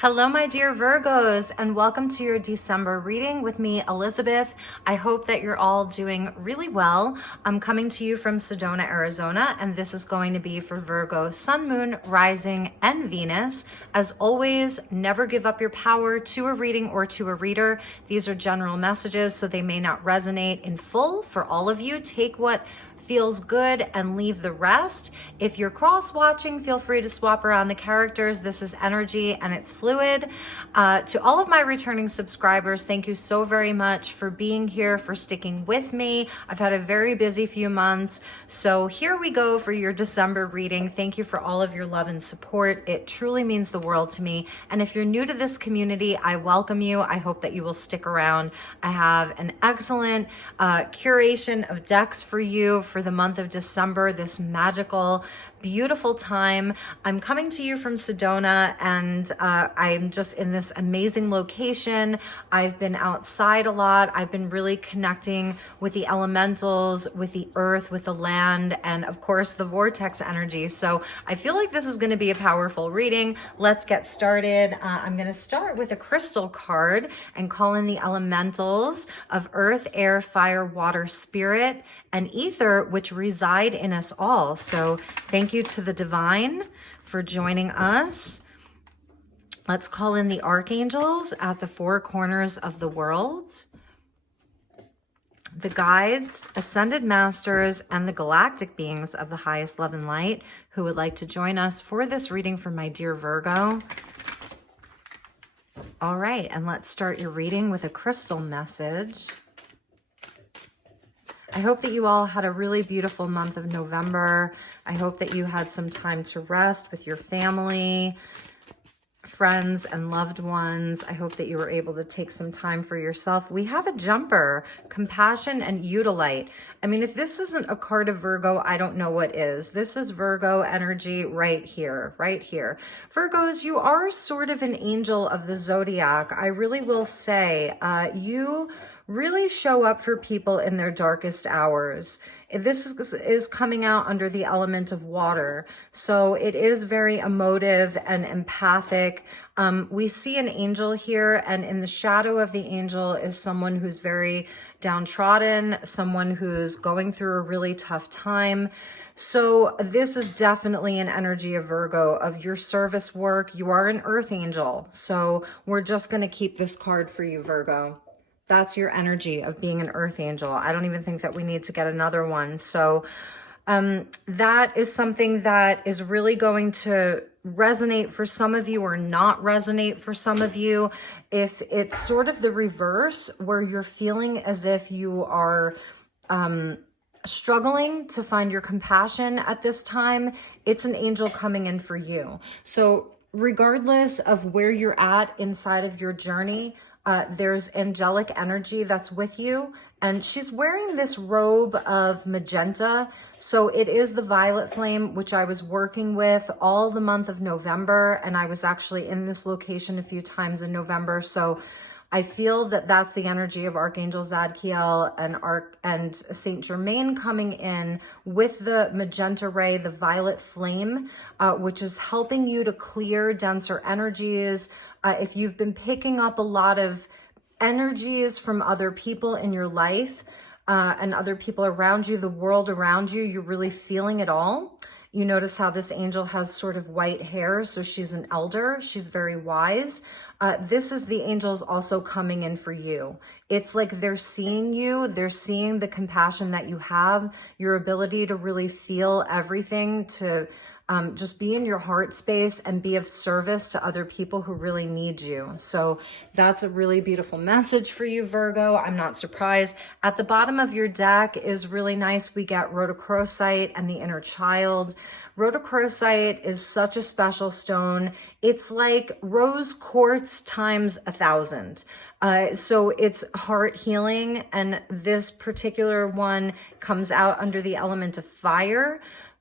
Hello, my dear Virgos, and welcome to your December reading with me, Elizabeth. I hope that you're all doing really well. I'm coming to you from Sedona, Arizona, and this is going to be for Virgo, Sun, Moon, Rising, and Venus. As always, never give up your power to a reading or to a reader. These are general messages, so they may not resonate in full for all of you. Take what feels good and leave the rest. If you're cross watching, feel free to swap around the characters. This is energy and it's fluid. To all of my returning subscribers, thank you so very much for being here, for sticking with me. I've had a very busy few months. So here we go for your December reading. Thank you for all of your love and support. It truly means the world to me. And if you're new to this community, I welcome you. I hope that you will stick around. I have an excellent curation of decks for you for the month of December, this magical, beautiful time. I'm coming to you from Sedona, and I'm just in this amazing location. I've been outside a lot. I've been really connecting with the elementals, with the earth, with the land, and of course the vortex energy. So I feel like this is going to be a powerful reading. Let's get started. I'm going to start with a crystal card and call in the elementals of earth, air, fire, water, spirit, and ether, which reside in us all. So thank you to the divine for joining us. Let's call in the archangels at the four corners of the world, the guides, ascended masters, and the galactic beings of the highest love and light who would like to join us for this reading for my dear Virgo. All right, and let's start your reading with a crystal message. I hope that you all had a really beautiful month of November. I hope that you had some time to rest with your family, friends, and loved ones. I hope that you were able to take some time for yourself. We have a jumper, compassion and utilite. I mean, if this isn't a card of Virgo, I don't know what is. This is Virgo energy right here, right here. Virgos, you are sort of an angel of the zodiac. I really will say, you really show up for people in their darkest hours. This is coming out under the element of water. So it is very emotive and empathic. We see an angel here, and in the shadow of the angel is someone who's very downtrodden, someone who's going through a really tough time. So this is definitely an energy of Virgo, of your service work. You are an earth angel. So we're just going to keep this card for you, Virgo. That's your energy of being an earth angel. I don't even think that we need to get another one. So that is something that is really going to resonate for some of you or not resonate for some of you. If it's sort of the reverse, where you're feeling as if you are struggling to find your compassion at this time, it's an angel coming in for you. So regardless of where you're at inside of your journey, there's angelic energy that's with you, and she's wearing this robe of magenta. So it is the violet flame, which I was working with all the month of November, and I was actually in this location a few times in November. So I feel that that's the energy of Archangel Zadkiel and Saint Germain coming in with the magenta ray, the violet flame, which is helping you to clear denser energies. If you've been picking up a lot of energies from other people in your life and other people around you, the world around you, you're really feeling it all. You notice how this angel has sort of white hair, so she's an elder. She's very wise. This is the angels also coming in for you. It's like they're seeing you. They're seeing the compassion that you have, your ability to really feel everything, to just be in your heart space and be of service to other people who really need you. So that's a really beautiful message for you, Virgo. I'm not surprised. At the bottom of your deck is really nice. We get rhodochrosite and the inner child. Rhodochrosite is such a special stone. It's like rose quartz times 1,000. So it's heart healing, and this particular one comes out under the element of fire,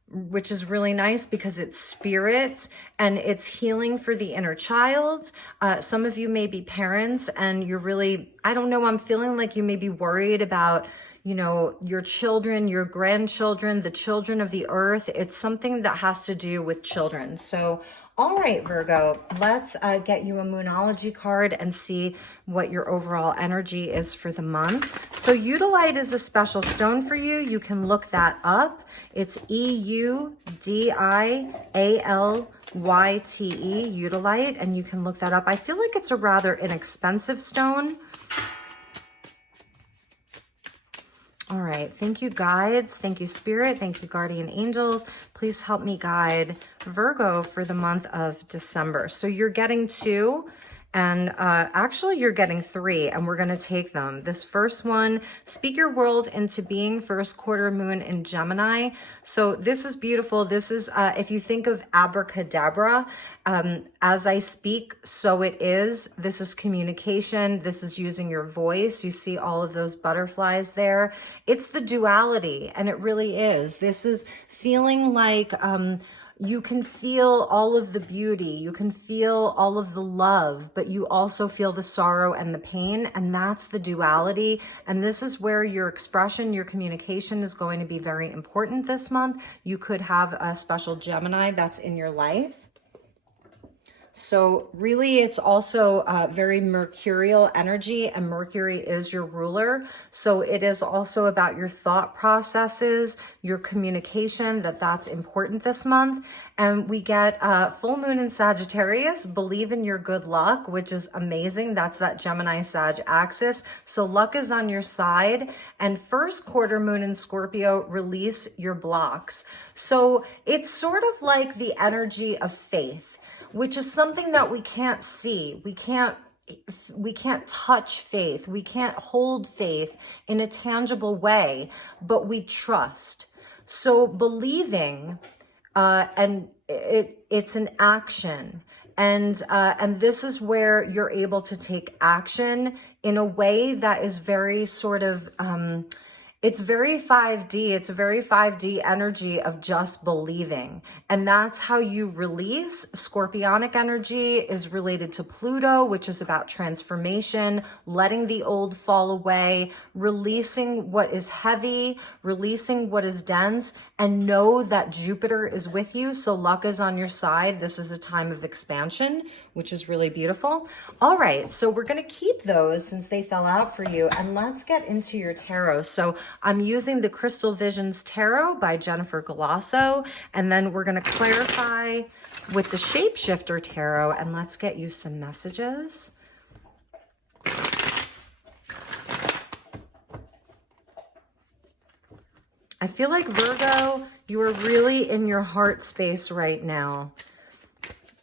which is really nice because it's spirit and it's healing for the inner child. Some of you may be parents and you're really, I don't know, I'm feeling like you may be worried about, you know, your children, your grandchildren, the children of the earth. It's something that has to do with children. So All right, Virgo, let's get you a Moonology card and see what your overall energy is for the month. So Eudolite is a special stone for you. You can look that up. It's Eudialyte, Eudolite, and you can look that up. I feel like it's a rather inexpensive stone. All right, thank you, guides. Thank you, Spirit. Thank you, guardian angels. Please help me guide Virgo for the month of December. So you're getting 2, and actually you're getting 3, and we're going to take them. This first one, speak your world into being, first quarter moon in Gemini. So this is beautiful. This is, if you think of abracadabra, as I speak, so it is. This is communication. This is using your voice. You see all of those butterflies there. It's the duality, and it really is. This is feeling like you can feel all of the beauty. You can feel all of the love, but you also feel the sorrow and the pain, and that's the duality. And this is where your expression, your communication is going to be very important this month. You could have a special Gemini that's in your life. So really, it's also very mercurial energy, and Mercury is your ruler. So it is also about your thought processes, your communication, that's important this month. And we get full moon in Sagittarius, believe in your good luck, which is amazing. That's that Gemini-Sag axis. So luck is on your side. And first quarter moon in Scorpio, release your blocks. So it's sort of like the energy of faith, which is something that we can't see. We can't touch faith. We can't hold faith in a tangible way, but we trust. So believing, and it's an action. And this is where you're able to take action in a way that is very sort of, it's very 5D. It's a very 5D energy of just believing. And that's how you release. Scorpionic energy is related to Pluto, which is about transformation, letting the old fall away, releasing what is heavy, releasing what is dense, and know that Jupiter is with you. So luck is on your side. This is a time of expansion, which is really beautiful. All right, so we're going to keep those since they fell out for you, and let's get into your tarot. So I'm using the Crystal Visions Tarot by Jennifer Galasso, and then we're going to clarify with the Shapeshifter Tarot, and let's get you some messages. I feel like, Virgo, you are really in your heart space right now.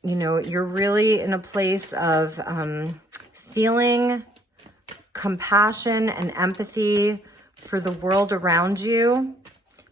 You know, you're really in a place of feeling compassion and empathy for the world around you.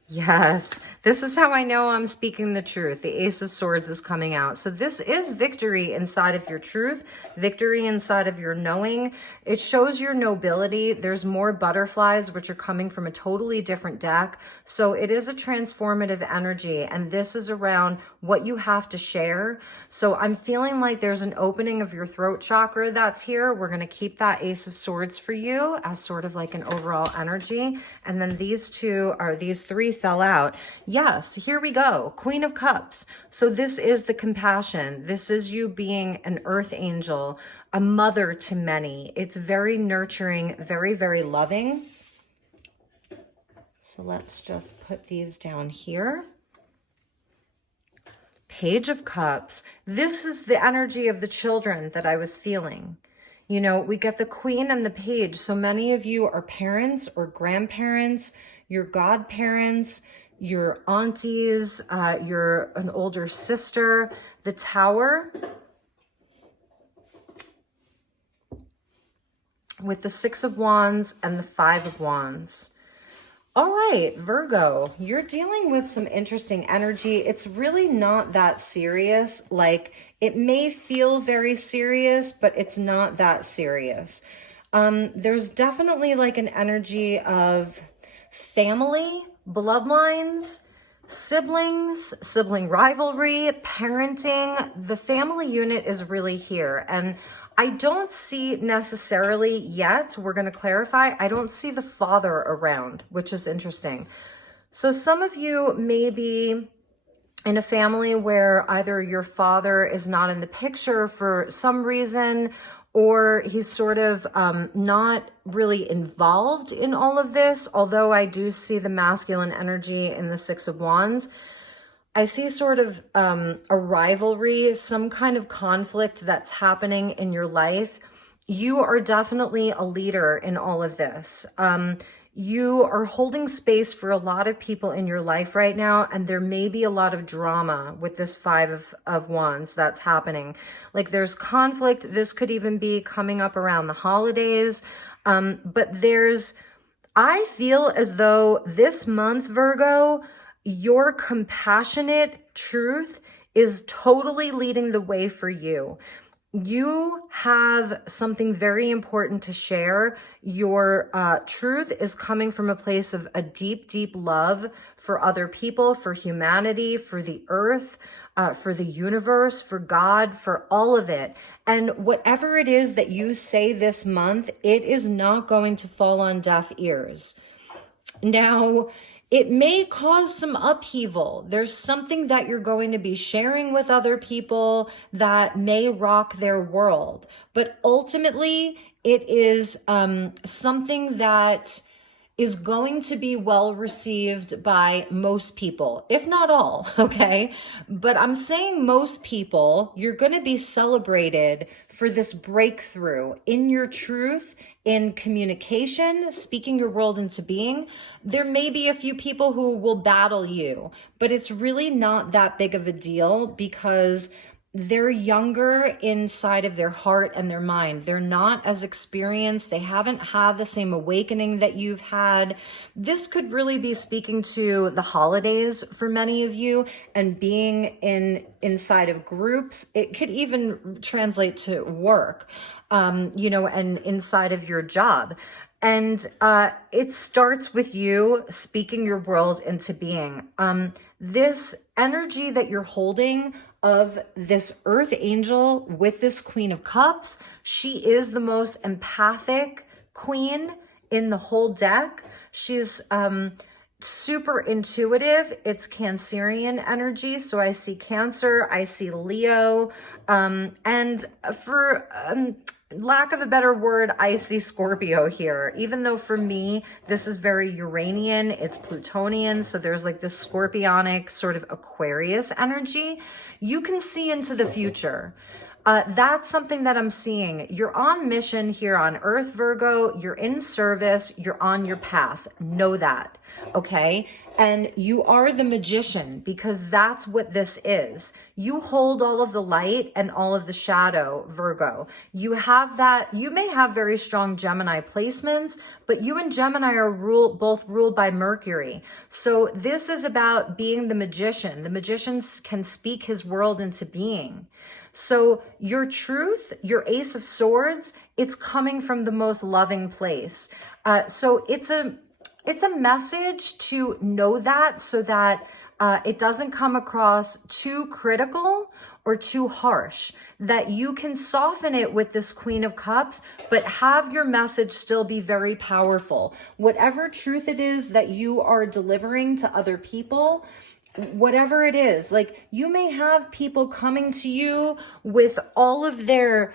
Yes, this is how I know I'm speaking the truth. The Ace of Swords is coming out. So this is victory inside of your truth, victory inside of your knowing. It shows your nobility. There's more butterflies, which are coming from a totally different deck. So it is a transformative energy, and this is around what you have to share. So I'm feeling like there's an opening of your throat chakra that's here. We're going to keep that Ace of Swords for you as sort of like an overall energy. And then these three fell out. Yes, here we go. Queen of Cups. So this is the compassion. This is you being an earth angel, a mother to many. It's very nurturing, very, very loving. So let's just put these down here. Page of Cups. This is the energy of the children that I was feeling. You know, we get the Queen and the Page. So many of you are parents or grandparents, your godparents, your aunties, you're an older sister. The Tower with the Six of Wands and the Five of Wands. All right, Virgo, you're dealing with some interesting energy. It's really not that serious. Like, it may feel very serious, but it's not that serious. There's definitely like an energy of family, bloodlines, siblings, sibling rivalry, parenting. The family unit is really here. And I don't see necessarily yet, we're going to clarify, I don't see the father around, which is interesting. So some of you may be in a family where either your father is not in the picture for some reason, or he's sort of not really involved in all of this. Although I do see the masculine energy in the Six of Wands, I see sort of a rivalry, some kind of conflict that's happening in your life. You are definitely a leader in all of this. You are holding space for a lot of people in your life right now, and there may be a lot of drama with this Five of Wands that's happening. Like there's conflict. This could even be coming up around the holidays. But I feel as though this month, Virgo, your compassionate truth is totally leading the way for you. You have something very important to share. Your truth is coming from a place of a deep, deep love for other people, for humanity, for the earth, for the universe, for God, for all of it. And whatever it is that you say this month, it is not going to fall on deaf ears. Now, it may cause some upheaval. There's something that you're going to be sharing with other people that may rock their world. But ultimately, it is something that is going to be well received by most people, if not all, okay? But I'm saying most people, you're going to be celebrated for this breakthrough in your truth, in communication, speaking your world into being. There may be a few people who will battle you, but it's really not that big of a deal because they're younger inside of their heart and their mind. They're not as experienced. They haven't had the same awakening that you've had. This could really be speaking to the holidays for many of you and being inside of groups. It could even translate to work, and inside of your job. And it starts with you speaking your world into being. This energy that you're holding of this Earth Angel with this Queen of Cups, she is the most empathic queen in the whole deck. She's super intuitive. It's Cancerian energy. So I see Cancer, I see Leo, and for lack of a better word, I see Scorpio here. Even though for me, this is very Uranian, it's Plutonian. So there's like this scorpionic sort of Aquarius energy. You can see into the future. That's something that I'm seeing. You're on mission here on Earth, Virgo. You're in service. You're on your path. Know that, okay? And you are the magician because that's what this is. You hold all of the light and all of the shadow, Virgo. You have that. You may have very strong Gemini placements, but you and Gemini are both ruled by Mercury. So this is about being the magician. The magician can speak his world into being. So your truth, your Ace of Swords, it's coming from the most loving place. So it's a message to know that so that it doesn't come across too critical or too harsh, that you can soften it with this Queen of Cups, but have your message still be very powerful. Whatever truth it is that you are delivering to other people, whatever it is, like you may have people coming to you with all of their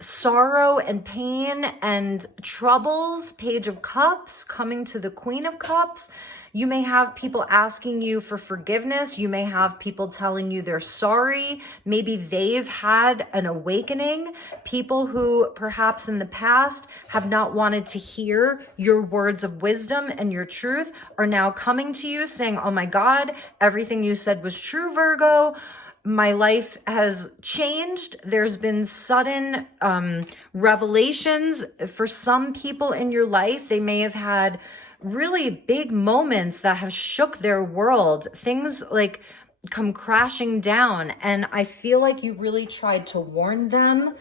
sorrow and pain and troubles, Page of Cups coming to the Queen of Cups. You may have people asking you for forgiveness. You may have people telling you they're sorry. Maybe they've had an awakening. People who perhaps in the past have not wanted to hear your words of wisdom and your truth are now coming to you saying, oh my God, everything you said was true, Virgo. My life has changed. There's been sudden revelations. For some people in your life, they may have had really big moments that have shook their world. Things like come crashing down. And I feel like you really tried to warn them.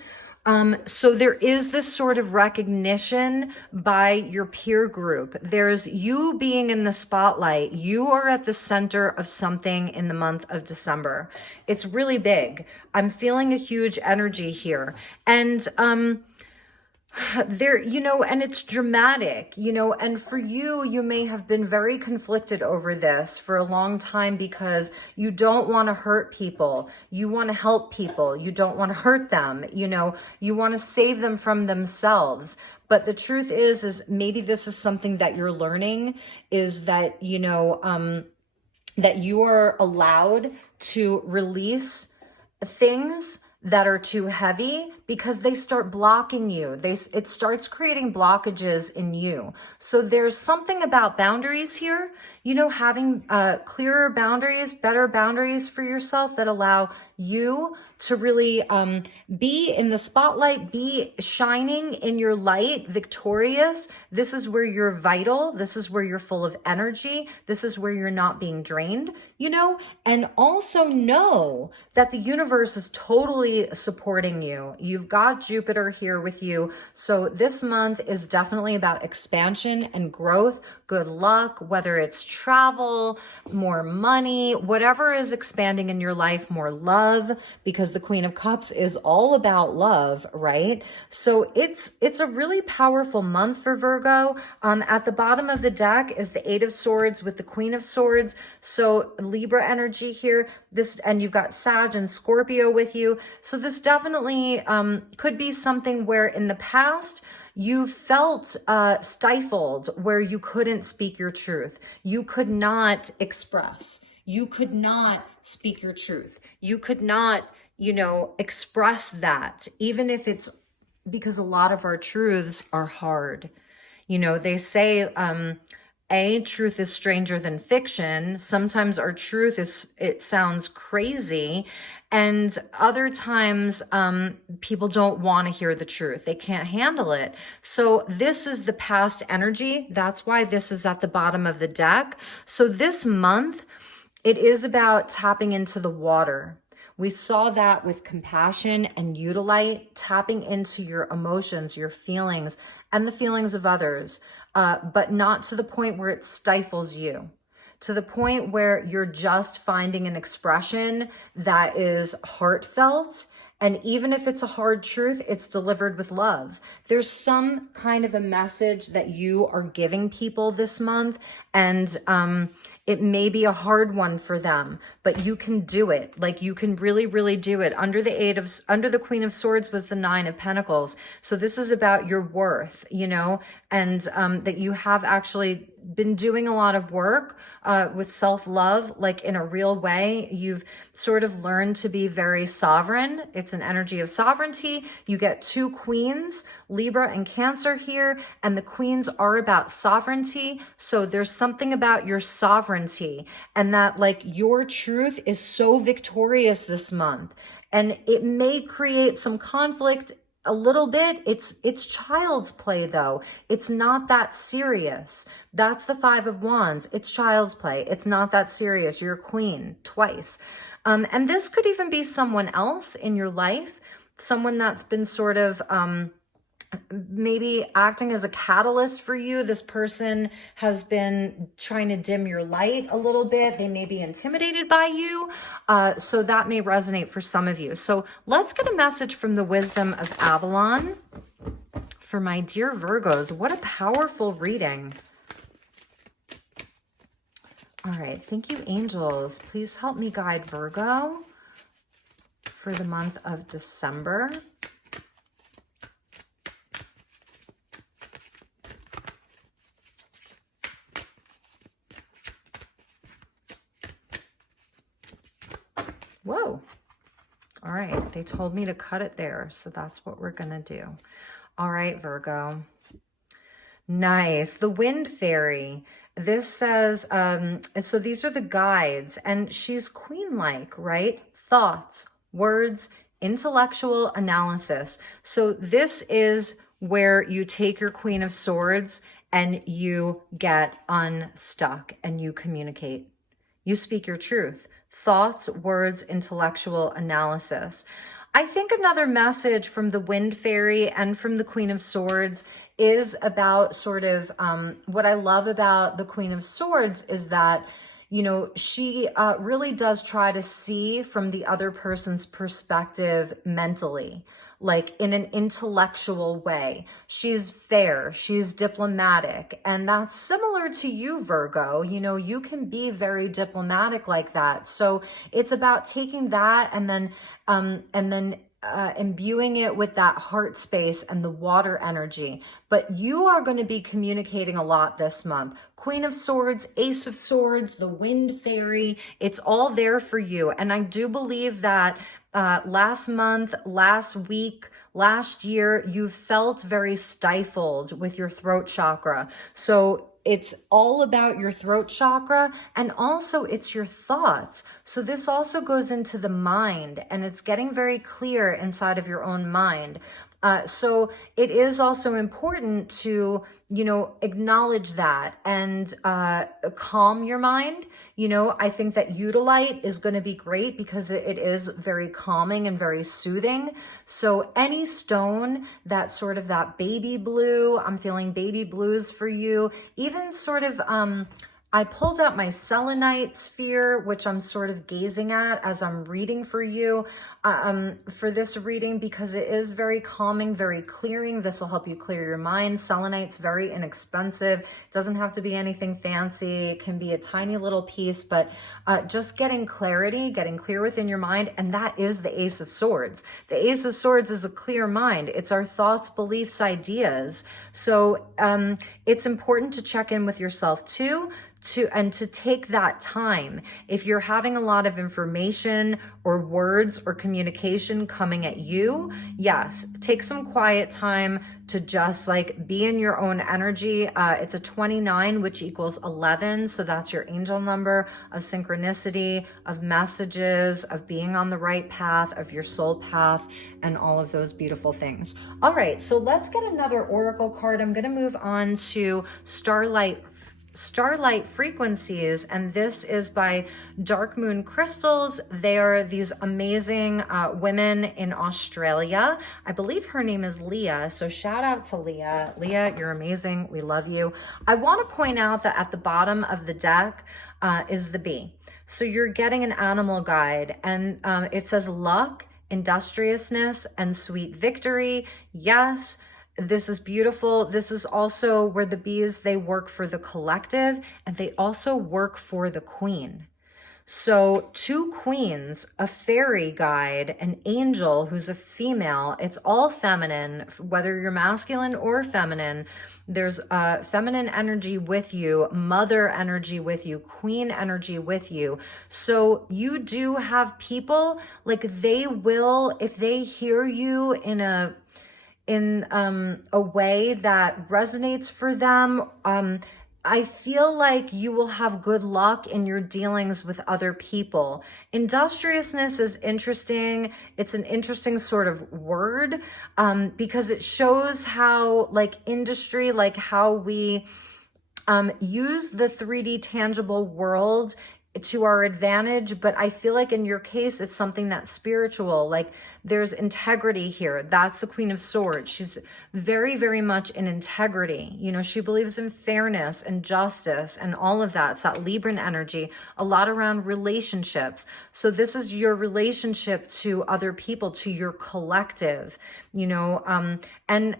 So there is this sort of recognition by your peer group. There's you being in the spotlight. You are at the center of something in the month of December. It's really big. I'm feeling a huge energy here. And There, you know, and it's dramatic, you know, and for you, you may have been very conflicted over this for a long time because you don't want to hurt people. You want to help people. You don't want to hurt them. You know, you want to save them from themselves. But the truth is maybe this is something that you're learning, is that, you know, that you are allowed to release things that are too heavy because they start blocking you. It starts creating blockages in you. So there's something about boundaries here, you know, having clearer boundaries, better boundaries for yourself that allow you to really be in the spotlight, be shining in your light, victorious. This is where you're vital. This is where you're full of energy. This is where you're not being drained, you know, and also know that the universe is totally supporting you. You've got Jupiter here with you. So this month is definitely about expansion and growth. Good luck, whether it's travel, more money, whatever is expanding in your life, more love, because the Queen of Cups is all about love, right? So it's a really powerful month for Virgo. At the bottom of the deck is the Eight of Swords with the Queen of Swords. So Libra energy here, and you've got Sag and Scorpio with you. So this definitely could be something where in the past, you felt stifled, where you couldn't speak your truth. You could not express. You could not speak your truth. You could not, you know, express that, even if it's because a lot of our truths are hard. You know, they say, truth is stranger than fiction. Sometimes our truth it sounds crazy. And other times, people don't want to hear the truth. They can't handle it. So this is the past energy. That's why this is at the bottom of the deck. So this month, it is about tapping into the water. We saw that with compassion and Utilite, tapping into your emotions, your feelings, and the feelings of others, but not to the point where it stifles you. To the point where you're just finding an expression that is heartfelt. And even if it's a hard truth, it's delivered with love. There's some kind of a message that you are giving people this month. And it may be a hard one for them, but you can do it. Like, you can really, really do it. Under the Queen of Swords was the Nine of Pentacles. So this is about your worth, you know, and that you have actually been doing a lot of work with self-love, like in a real way. You've sort of learned to be very sovereign. It's an energy of sovereignty. You get two queens, Libra and Cancer here, and the queens are about sovereignty. So there's something about your sovereignty, and that like your truth is so victorious this month. And it may create some conflict a little bit. It's child's play though. It's not that serious. That's the Five of Wands. It's child's play. It's not that serious. You're a queen twice. And this could even be someone else in your life, someone that's been sort of maybe acting as a catalyst for you. This person has been trying to dim your light a little bit. They may be intimidated by you. So that may resonate for some of you. So let's get a message from the wisdom of Avalon for my dear Virgos. What a powerful reading. All right. Thank you, angels. Please help me guide Virgo for the month of December. Whoa. All right. They told me to cut it there. So that's what we're going to do. All right, Virgo. Nice. The Wind Fairy. This says, so these are the guides, and she's queen-like, right? Thoughts, words, intellectual analysis. So this is where you take your Queen of Swords and you get unstuck and you communicate. You speak your truth. Thoughts, words, intellectual analysis. I think another message from the Wind Fairy and from the Queen of Swords is about sort of what I love about the Queen of Swords is that, you know, she really does try to see from the other person's perspective mentally, like in an intellectual way. She's fair, she's diplomatic, and that's similar to you, Virgo. You know, you can be very diplomatic like that. So it's about taking that and then imbuing it with that heart space and the water energy. But you are going to be communicating a lot this month. Queen of Swords, Ace of Swords, the Wind Fairy, it's all there for you. And I do believe that last month, last week, last year, you felt very stifled with your throat chakra. So it's all about your throat chakra, and also it's your thoughts. So this also goes into the mind, and it's getting very clear inside of your own mind. So it is also important to, you know, acknowledge that and calm your mind. You know, I think that Udalite is going to be great because it is very calming and very soothing. So any stone that sort of that baby blue, I'm feeling baby blues for you, even sort of, I pulled out my selenite sphere, which I'm sort of gazing at as I'm reading for you for this reading, because it is very calming, very clearing. This will help you clear your mind. Selenite's very inexpensive. It doesn't have to be anything fancy. It can be a tiny little piece, but just getting clarity, getting clear within your mind. And that is the Ace of Swords. The Ace of Swords is a clear mind. It's our thoughts, beliefs, ideas. So it's important to check in with yourself too, and to take that time. If you're having a lot of information or words or communication coming at you, yes, take some quiet time to just like be in your own energy. It's a 29, which equals 11. So that's your angel number of synchronicity, of messages, of being on the right path, of your soul path, and all of those beautiful things. All right, so let's get another oracle card. I'm going to move on to Starlight Frequencies, and this is by Dark Moon Crystals. They are these amazing women in Australia. I believe her name is Leah, so shout out to Leah. Leah, you're amazing. We love you. I want to point out that at the bottom of the deck is the bee. So you're getting an animal guide, and it says luck, industriousness, and sweet victory. Yes, this is beautiful. This is also where the bees, they work for the collective, and they also work for the queen. So two queens, a fairy guide, an angel who's a female. It's all feminine, whether you're masculine or feminine. There's feminine energy with you, mother energy with you, queen energy with you. So you do have people, like they will, if they hear you in a way that resonates for them, I feel like you will have good luck in your dealings with other people. Industriousness is interesting. It's an interesting sort of word because it shows how like industry, like how we use the 3D tangible world to our advantage. But I feel like in your case, it's something that's spiritual. Like there's integrity here. That's the Queen of Swords. She's very, very much in integrity. You know, she believes in fairness and justice and all of that. It's that Libran energy, a lot around relationships. So this is your relationship to other people, to your collective, you know, and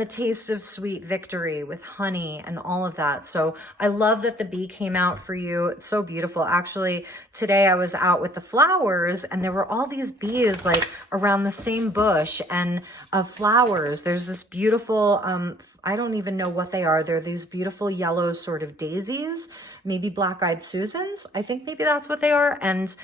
the taste of sweet victory with honey and all of that. So I love that the bee came out for you. It's so beautiful. Actually, today I was out with the flowers and there were all these bees like around the same bush and of flowers. There's this beautiful, I don't even know what they are. They're these beautiful yellow sort of daisies, maybe black-eyed Susans. I think maybe that's what they are. And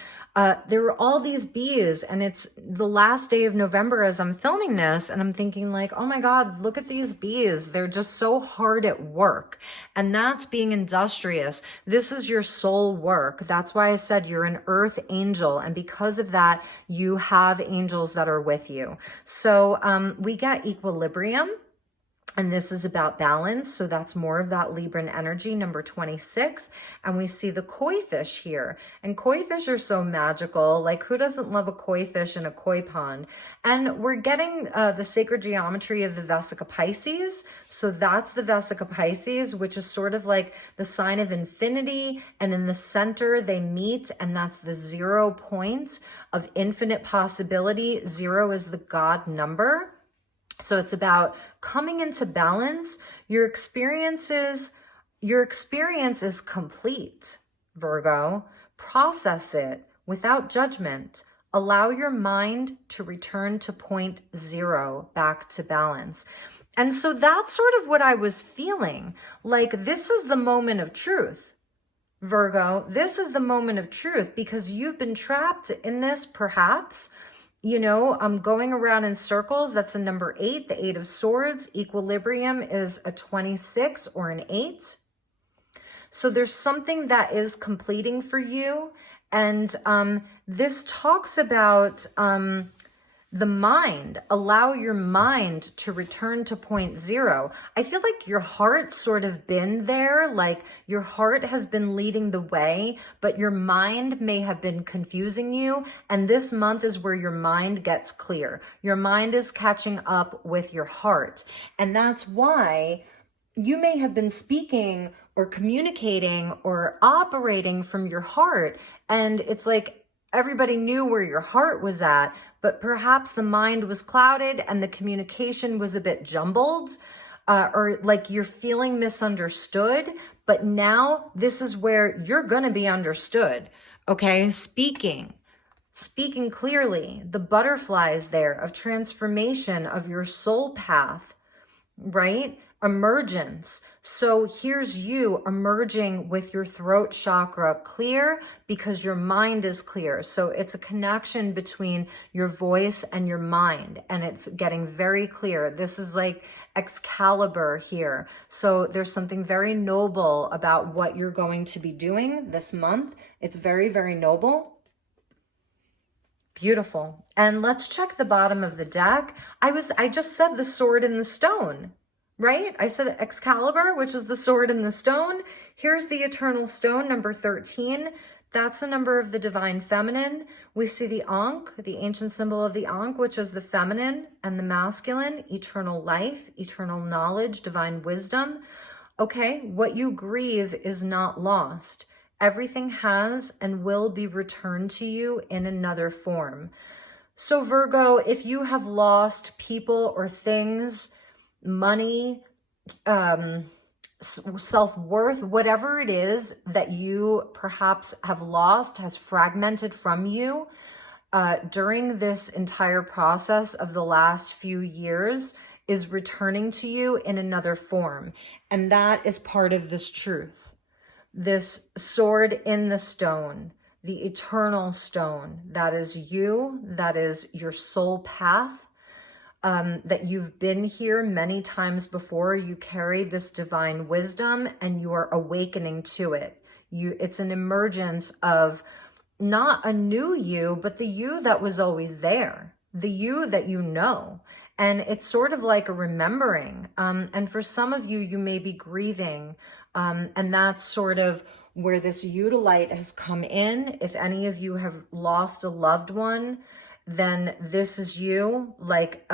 there were all these bees, and it's the last day of November as I'm filming this, and I'm thinking like, oh my God, look at these bees. They're just so hard at work. And that's being industrious. This is your soul work. That's why I said you're an earth angel. And because of that, you have angels that are with you. So we get equilibrium. And this is about balance. So that's more of that Libran energy, number 26. And we see the koi fish here. And koi fish are so magical. Like, who doesn't love a koi fish in a koi pond? And we're getting the sacred geometry of the Vesica Pisces. So that's the Vesica Pisces, which is sort of like the sign of infinity. And in the center, they meet. And that's the 0 point of infinite possibility. 0 is the God number. So it's about coming into balance. Your experience is complete, Virgo. Process it without judgment. Allow your mind to return to point 0, back to balance. And so that's sort of what I was feeling. Like, this is the moment of truth, Virgo. This is the moment of truth, because you've been trapped in this, perhaps. You know, I'm going around in circles. That's a number 8, the 8 of Swords. Equilibrium is a 26 or an 8. So there's something that is completing for you. And this talks about the mind. Allow your mind to return to point 0. I feel like your heart's sort of been there, like your heart has been leading the way, but your mind may have been confusing you. And this month is where your mind gets clear. Your mind is catching up with your heart. And that's why you may have been speaking or communicating or operating from your heart. And it's like everybody knew where your heart was at, but perhaps the mind was clouded and the communication was a bit jumbled, or like you're feeling misunderstood. But now this is where you're going to be understood. Okay. Speaking clearly, the butterflies there of transformation of your soul path, right? Emergence. So here's you emerging with your throat chakra clear because your mind is clear. So it's a connection between your voice and your mind, and it's getting very clear. This is like Excalibur here. So there's something very noble about what you're going to be doing this month. It's very, very noble. Beautiful. And let's check the bottom of the deck. I just said the sword and the stone. Right? I said Excalibur, which is the sword and the stone. Here's the eternal stone, number 13. That's the number of the divine feminine. We see the Ankh, the ancient symbol of the Ankh, which is the feminine, and the masculine, eternal life, eternal knowledge, divine wisdom. Okay, what you grieve is not lost. Everything has and will be returned to you in another form. So Virgo, if you have lost people or things, money, self-worth, whatever it is that you perhaps have lost, has fragmented from you during this entire process of the last few years, is returning to you in another form. And that is part of this truth. This sword in the stone, the eternal stone, that is you, that is your soul path. That you've been here many times before. You carry this divine wisdom and you are awakening to it. It's an emergence of not a new you, but the you that was always there, the you that you know. And it's sort of like a remembering. And for some of you, you may be grieving. And that's sort of where this Udalite has come in. If any of you have lost a loved one, then this is you. Like,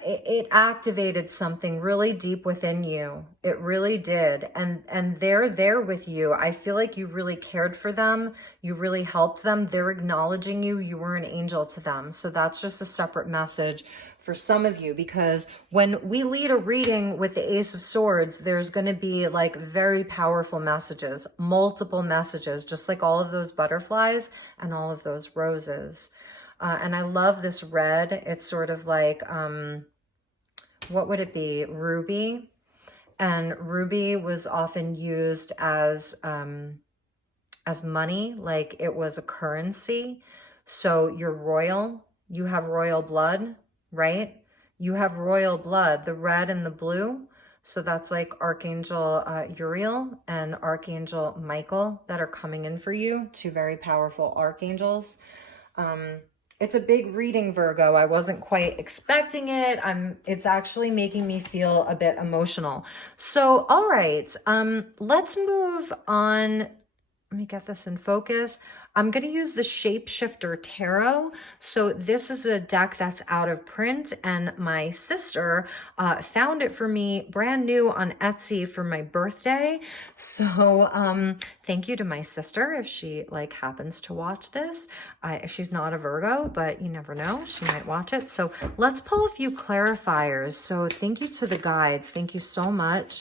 it activated something really deep within you. It really did. And they're there with you. I feel like you really cared for them. You really helped them. They're acknowledging you. You were an angel to them. So that's just a separate message for some of you, because when we lead a reading with the Ace of Swords, there's going to be like very powerful messages, multiple messages, just like all of those butterflies and all of those roses. And I love this red. It's sort of like, what would it be? Ruby. And ruby was often used as money, like it was a currency. So you're royal, you have royal blood, right? You have royal blood, the red and the blue. So that's like Archangel Uriel and Archangel Michael that are coming in for you, two very powerful archangels. It's a big reading, Virgo. I wasn't quite expecting it. It's actually making me feel a bit emotional. So, all right, let's move on. Let me get this in focus. I'm going to use the Shapeshifter Tarot. So this is a deck that's out of print, and my sister found it for me brand new on Etsy for my birthday. So thank you to my sister if she like happens to watch this. She's not a Virgo, but you never know. She might watch it. So let's pull a few clarifiers. So thank you to the guides. Thank you so much.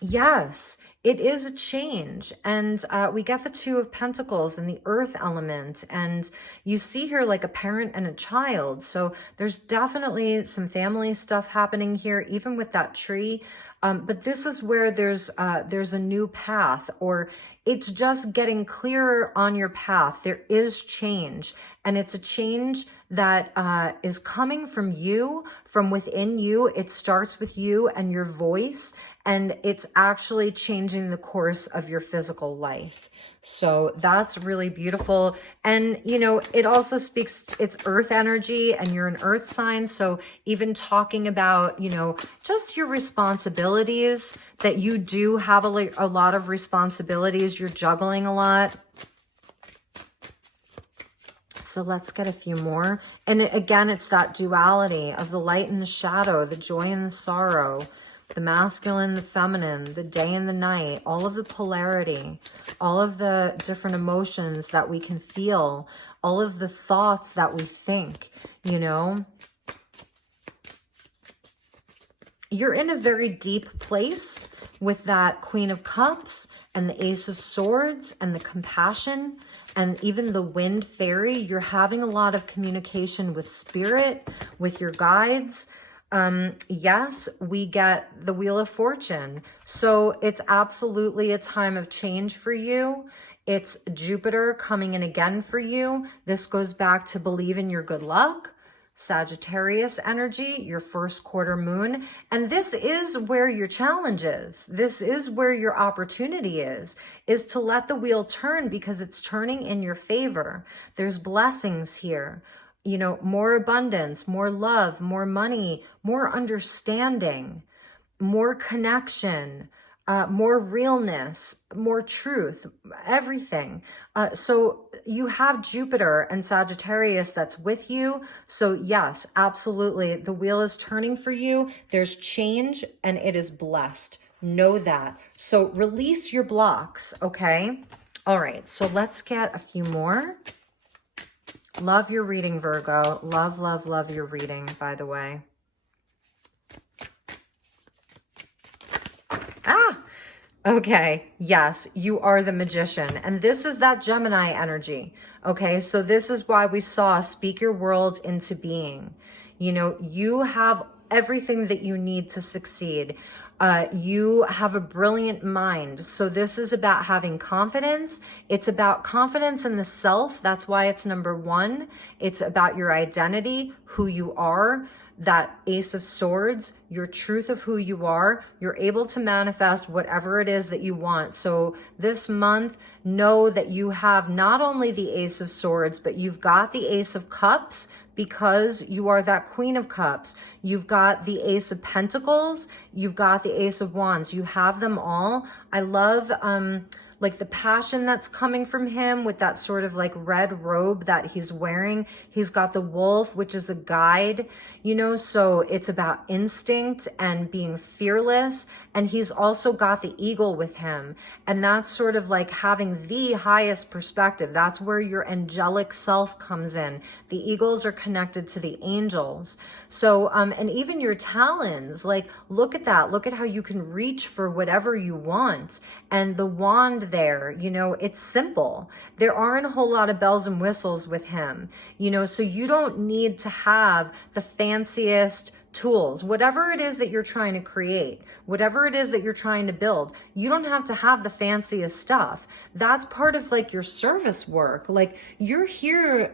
Yes, it is a change. And we get the Two of Pentacles and the earth element. And you see here like a parent and a child. So there's definitely some family stuff happening here, even with that tree. But this is where there's a new path, or it's just getting clearer on your path. There is change, and it's a change that is coming from you, from within you. It starts with you and your voice, and it's actually changing the course of your physical life. So that's really beautiful. And, you know, it also speaks, it's earth energy, and you're an earth sign. So even talking about, you know, just your responsibilities, that you do have a lot of responsibilities. You're juggling a lot. So let's get a few more. And again, it's that duality of the light and the shadow, the joy and the sorrow, the masculine, the feminine, the day and the night, all of the polarity, all of the different emotions that we can feel, all of the thoughts that we think, you know. You're in a very deep place with that Queen of Cups and the Ace of Swords and the compassion and even the Wind Fairy. You're having a lot of communication with spirit, with your guides. Yes, we get the Wheel of Fortune. So it's absolutely a time of change for you. It's Jupiter coming in again for you. This goes back to believe in your good luck. Sagittarius energy, your first quarter moon. And this is where your challenge is. This is where your opportunity is to let the wheel turn, because it's turning in your favor. There's blessings here. You know, more abundance, more love, more money, more understanding, more connection, more realness, more truth, everything. So you have Jupiter and Sagittarius that's with you. So yes, absolutely. The wheel is turning for you. There's change, and it is blessed. Know that. So release your blocks, okay? All right, so let's get a few more. Love your reading, Virgo. Love, love, love your reading, by the way. Okay, yes, you are the Magician. And this is that Gemini energy, okay? So this is why we saw speak your world into being. You know, you have everything that you need to succeed. You have a brilliant mind. So this is about having confidence. It's about confidence in the self. That's why it's number one. It's about your identity, who you are, that Ace of Swords, your truth of who you are. You're able to manifest whatever it is that you want. So this month, know that you have not only the Ace of Swords, but you've got the Ace of Cups, because you are that Queen of Cups. You've got the Ace of Pentacles. You've got the Ace of Wands. You have them all. I love like the passion that's coming from him with that sort of like red robe that he's wearing. He's got the wolf, which is a guide, you know, so it's about instinct and being fearless. And he's also got the eagle with him. And that's sort of like having the highest perspective. That's where your angelic self comes in. The eagles are connected to the angels. So, and even your talons, like, look at that. Look at how you can reach for whatever you want. And the wand there, you know, it's simple. There aren't a whole lot of bells and whistles with him, you know, so you don't need to have the fanciest tools, whatever it is that you're trying to create, whatever it is that you're trying to build. You don't have to have the fanciest stuff. That's part of like your service work. Like you're here,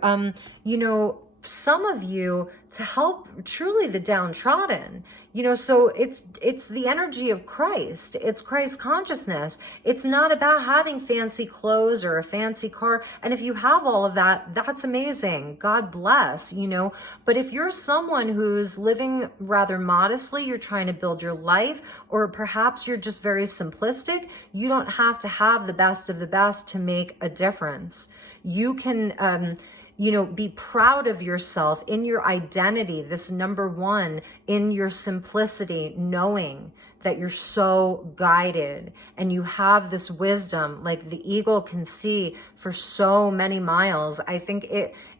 you know, some of you to help truly the downtrodden. You know, so it's the energy of Christ. It's Christ consciousness. It's not about having fancy clothes or a fancy car. And if you have all of that, that's amazing. God bless, you know. But if you're someone who's living rather modestly, you're trying to build your life, or perhaps you're just very simplistic, you don't have to have the best of the best to make a difference. You can, you know, be proud of yourself in your identity, this number one, in your simplicity, knowing that you're so guided and you have this wisdom like the eagle can see for so many miles. I think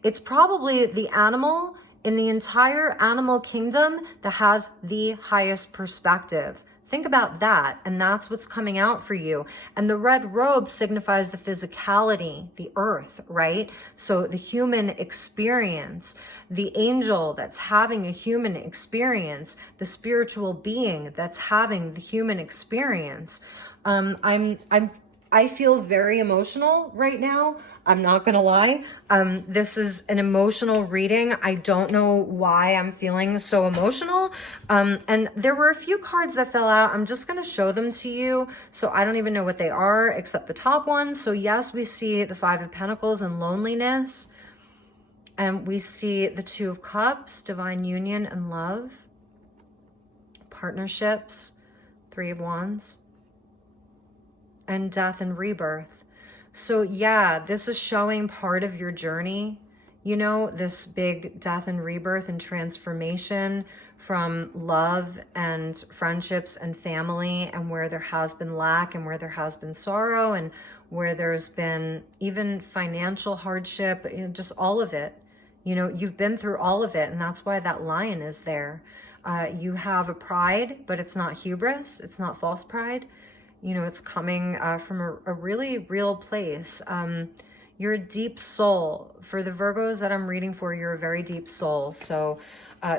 it's probably the animal in the entire animal kingdom that has the highest perspective. Think about that, and that's what's coming out for you. And the red robe signifies the physicality, the earth, right? So the human experience, the angel that's having a human experience, the spiritual being that's having the human experience. I feel very emotional right now. I'm not gonna lie. This is an emotional reading. I don't know why I'm feeling so emotional. And there were a few cards that fell out. I'm just gonna show them to you. So I don't even know what they are except the top one. So yes, we see the Five of Pentacles and loneliness. And we see the Two of Cups, divine union and love. Partnerships, Three of Wands. And death and rebirth. So yeah, this is showing part of your journey, you know, this big death and rebirth and transformation from love and friendships and family, and where there has been lack and where there has been sorrow and where there's been even financial hardship, just all of it. You know, you've been through all of it, and that's why that lion is there. You have a pride, but it's not hubris. It's not false pride. You know, it's coming from a really real place. You're a deep soul. For the Virgos that I'm reading for, you're a very deep soul. So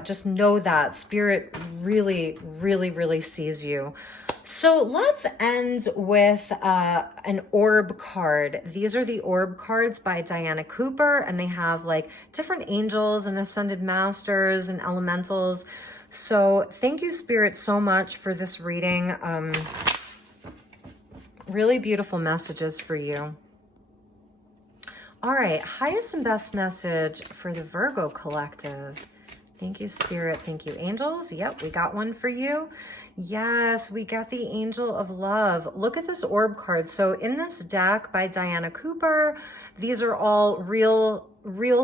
just know that Spirit really, really, really sees you. So let's end with an orb card. These are the orb cards by Diana Cooper, and they have like different angels and ascended masters and elementals. So thank you, Spirit, so much for this reading. Really beautiful messages for you. All right, highest and best message for the Virgo collective. Thank you, Spirit. Thank you, angels. Yep, we got one for you. Yes, we got the Angel of Love. Look at this orb card. So in this deck by Diana Cooper, these are all real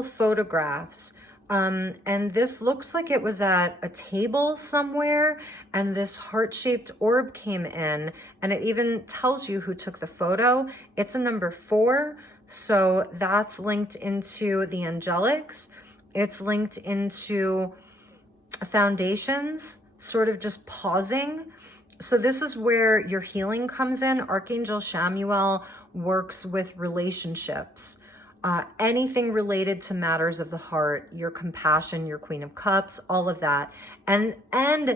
photographs. And this looks like it was at a table somewhere, and this heart-shaped orb came in, and it even tells you who took the photo. It's a number 4, so that's linked into the angelics. It's linked into foundations, sort of just pausing. So this is where your healing comes in. Archangel Chamuel works with relationships. Anything related to matters of the heart, your compassion, your Queen of Cups, all of that. And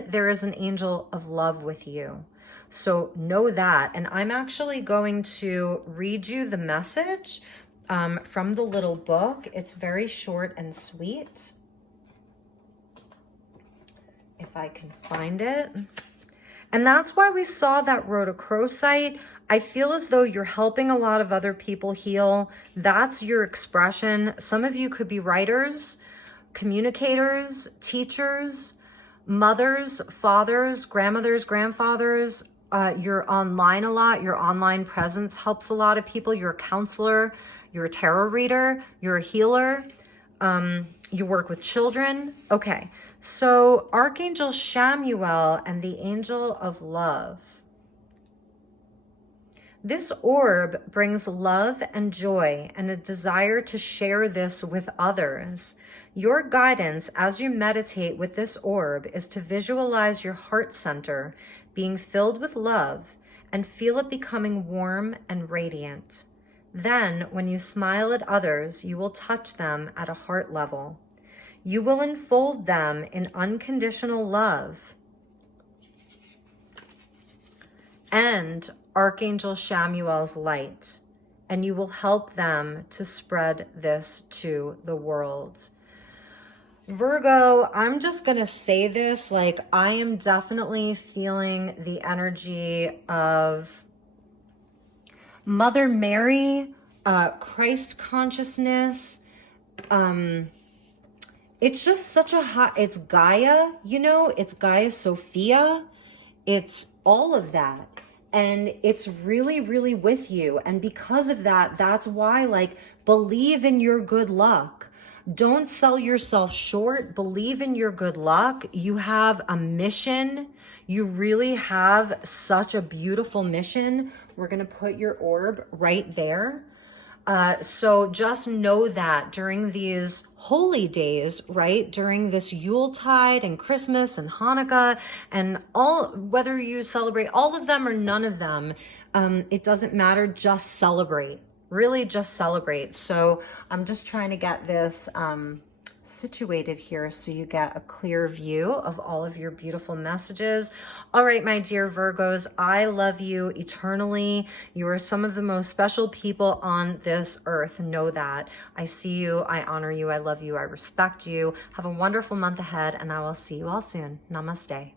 there is an angel of love with you. So know that. And I'm actually going to read you the message from the little book. It's very short and sweet. If I can find it. And that's why we saw that rhodochrosite. I feel as though you're helping a lot of other people heal. That's your expression. Some of you could be writers, communicators, teachers, mothers, fathers, grandmothers, grandfathers. You're online a lot. Your online presence helps a lot of people. You're a counselor. You're a tarot reader. You're a healer. You work with children. Okay, so Archangel Chamuel and the Angel of Love. This orb brings love and joy and a desire to share this with others. Your guidance as you meditate with this orb is to visualize your heart center being filled with love and feel it becoming warm and radiant. Then, when you smile at others, you will touch them at a heart level. You will enfold them in unconditional love. And Archangel Chamuel's light, and you will help them to spread this to the world. Virgo, I'm just going to say this, like, I am definitely feeling the energy of Mother Mary, Christ consciousness. It's just such a hot, it's Gaia, you know, it's Gaia Sophia. It's all of that. And it's really, really with you. And because of that, that's why, like, believe in your good luck. Don't sell yourself short. Believe in your good luck. You have a mission. You really have such a beautiful mission. We're going to put your orb right there. So just know that during these holy days, right? During this Yuletide and Christmas and Hanukkah and all, whether you celebrate all of them or none of them, it doesn't matter. Just celebrate. Really just celebrate. So I'm just trying to get this situated here so you get a clear view of all of your beautiful messages. All right, my dear Virgos, I love you eternally. You are some of the most special people on this earth. Know that. I see you, I honor you, I love you, I respect you. Have a wonderful month ahead, and I will see you all soon. Namaste.